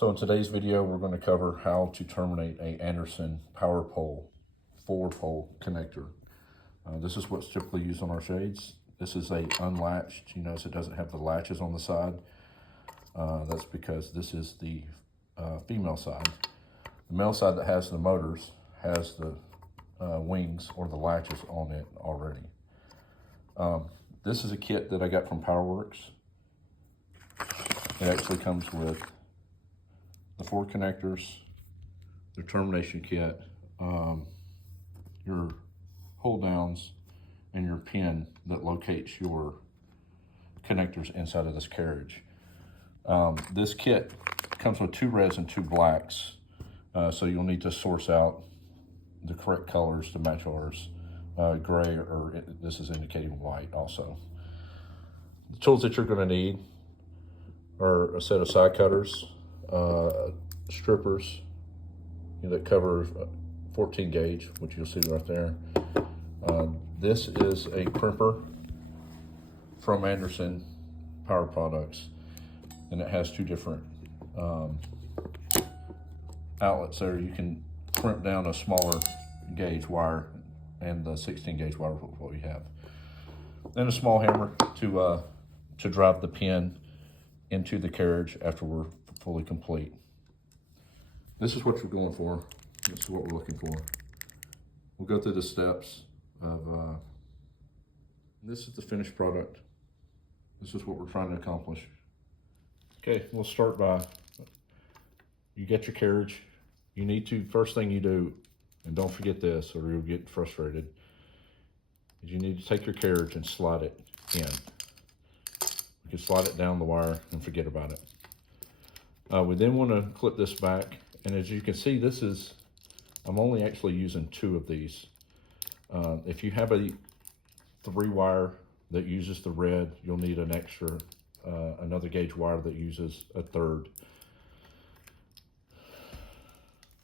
So in today's video, we're going to cover how to terminate a Anderson power pole, 4-pole connector. This is what's typically used on our shades. This is a unlatched. You notice it doesn't have the latches on the side. That's because this is the female side. The male side that has the motors has the wings or the latches on it already. This is a kit that I got from PowerWorks. It actually comes with the 4 connectors, the termination kit, your hold downs, and your pin that locates your connectors inside of this carriage. This kit comes with 2 reds and 2 blacks, so you'll need to source out the correct colors to match ours. Gray, or this is indicating white also. The tools that you're going to need are a set of side cutters, strippers that cover 14 gauge, which you'll see right there. This is a crimper from Anderson Power Products, and it has 2 different outlets there. You can crimp down a smaller gauge wire and the 16 gauge wire, what we have, and a small hammer to drive the pin into the carriage after we're fully complete. This is what you're going for. This is what we're looking for. We'll go through the steps of, this is the finished product. This is what we're trying to accomplish. Okay, we'll start by, you get your carriage. You need to, first thing you do, and don't forget this or you'll get frustrated, is you need to take your carriage and slide it in. You can slide it down the wire and forget about it. We then want to clip this back, and as you can see, this is, I'm only actually using 2 of these. If you have a 3-wire that uses the red, you'll need an extra, another gauge wire that uses a 3rd.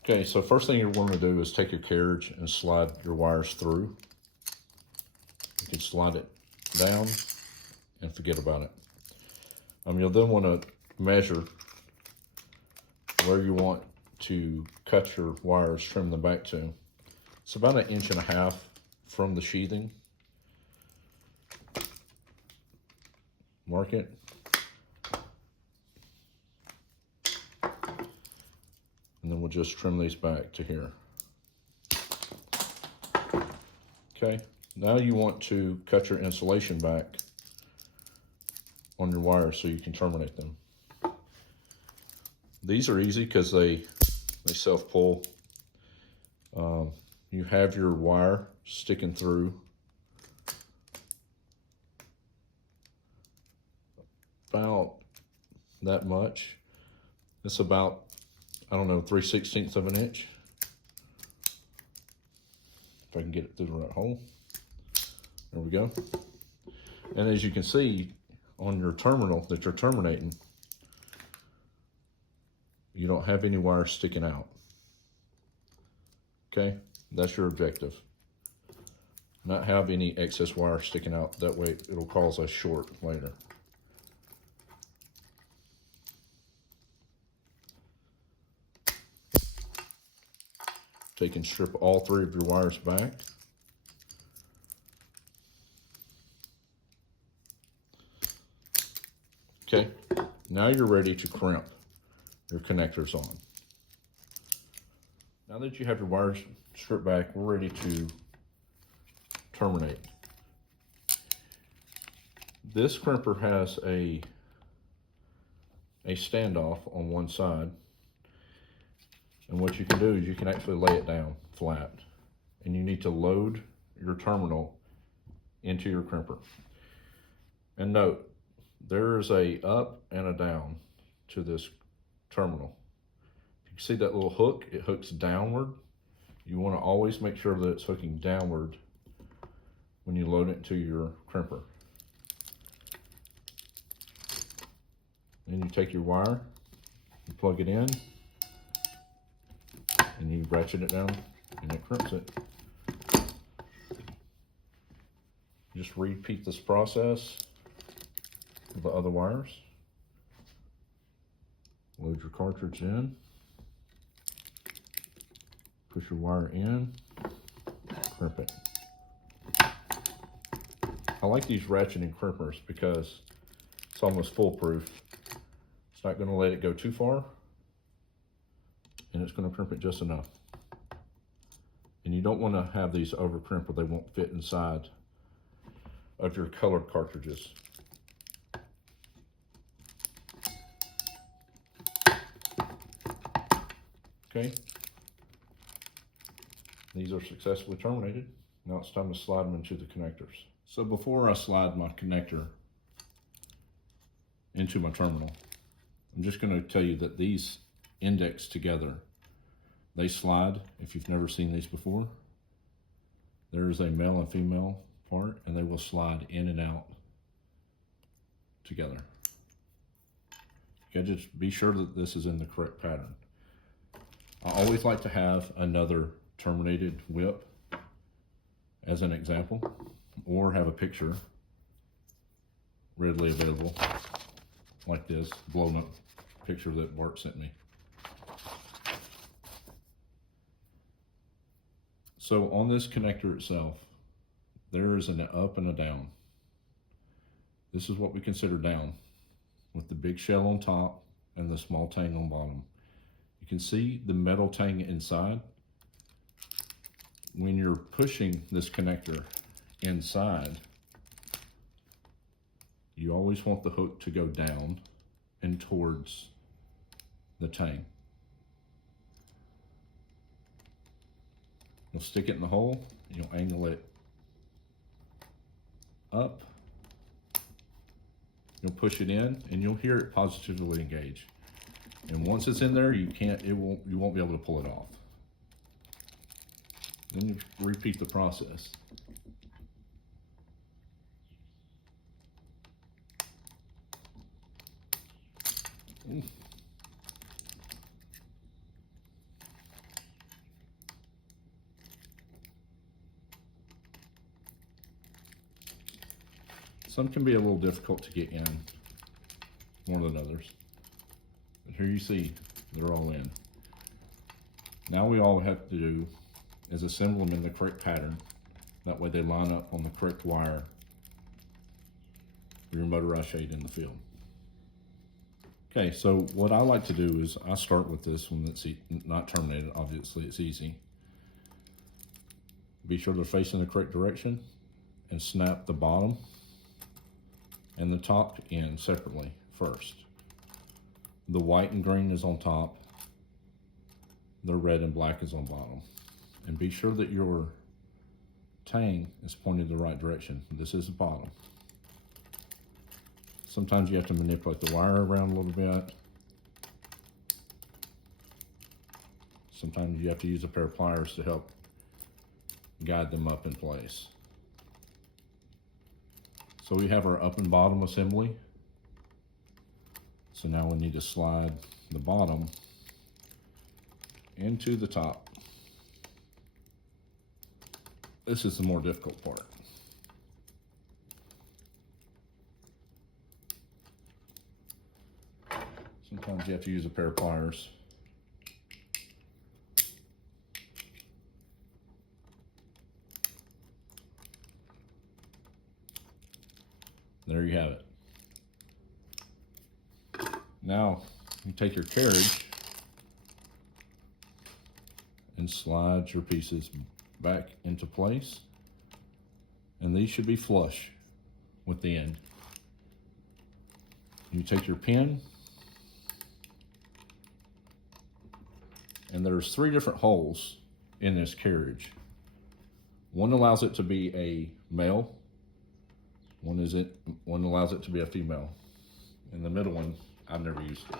Okay, so first thing you're going to do is take your carriage and slide your wires through. You can slide it down and forget about it. You'll then want to measure where you want to cut your wires, trim them back to. It's about 1.5 inches from the sheathing. Mark it. And then we'll just trim these back to here. Okay, now you want to cut your insulation back on your wires so you can terminate them. These are easy because they self-pull. You have your wire sticking through about that much. It's about, I don't know, 3/16 of an inch. If I can get it through the right hole. There we go. And as you can see on your terminal that you're terminating, you don't have any wires sticking out. Okay, that's your objective. Not have any excess wire sticking out. That way it'll cause a short later. Take and strip all 3 of your wires back. Okay, now you're ready to crimp your connectors on. Now that you have your wires stripped back, we're ready to terminate. This crimper has a standoff on one side. And what you can do is you can actually lay it down flat, and you need to load your terminal into your crimper. And note, there is a up and a down to this terminal. You see that little hook? It hooks downward. You want to always make sure that it's hooking downward when you load it to your crimper. Then you take your wire, you plug it in, and you ratchet it down, and it crimps it. Just repeat this process with the other wires. Load Load your cartridge in. Push your wire in. Crimp it. I like these ratcheting crimpers because it's almost foolproof. It's not going to let it go too far, and it's going to crimp it just enough. And you don't want to have these over crimp where they won't fit inside of your colored cartridges. Okay, these are successfully terminated. Now it's time to slide them into the connectors. So before I slide my connector into my terminal, I'm just going to tell you that these index together. They slide. If you've never seen these before, there is a male and female part, and they will slide in and out together. You gotta just be sure that this is in the correct pattern. I always like to have another terminated whip as an example, or have a picture readily available like this blown up picture that Bart sent me. So on this connector itself, there is an up and a down. This is what we consider down, with the big shell on top and the small tang on bottom. You can see the metal tang inside. When you're pushing this connector inside, you always want the hook to go down and towards the tang. You'll stick it in the hole, you'll angle it up, you'll push it in, and you'll hear it positively engage. And once it's in there, you won't be able to pull it off. Then you repeat the process. Ooh. Some can be a little difficult to get in more than others. But here you see, they're all in. Now all we have to do is assemble them in the correct pattern. That way they line up on the correct wire for your motorized shade in the field. Okay, so what I like to do is I start with this one that's not terminated. Obviously, it's easy. Be sure they're facing the correct direction and snap the bottom and the top end separately first. The white and green is on top. The red and black is on bottom. And be sure that your tang is pointed the right direction. This is the bottom. Sometimes you have to manipulate the wire around a little bit. Sometimes you have to use a pair of pliers to help guide them up in place. So we have our up and bottom assembly. So now we need to slide the bottom into the top. This is the more difficult part. Sometimes you have to use a pair of pliers. There you have it. Now you take your carriage and slide your pieces back into place, and these should be flush with the end. You take your pin, and there's 3 different holes in this carriage. One allows it to be a male, one allows it to be a female, and the middle one I've never used it.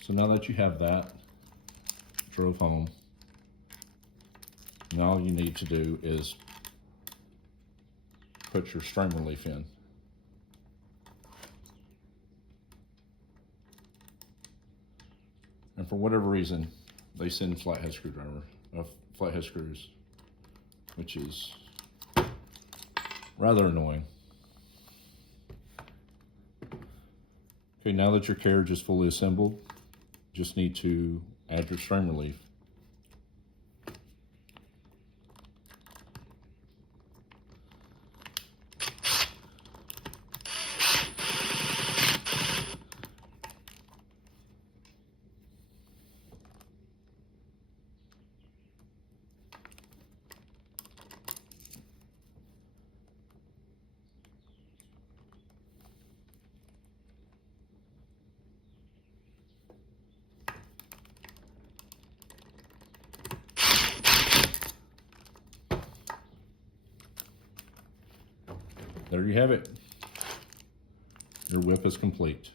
So now that you have that drove home, now all you need to do is put your strain relief in. And for whatever reason, they send flathead screws, which is Rather annoying. Okay, now that your carriage is fully assembled, just need to add your strain relief. There you have it. Your whip is complete.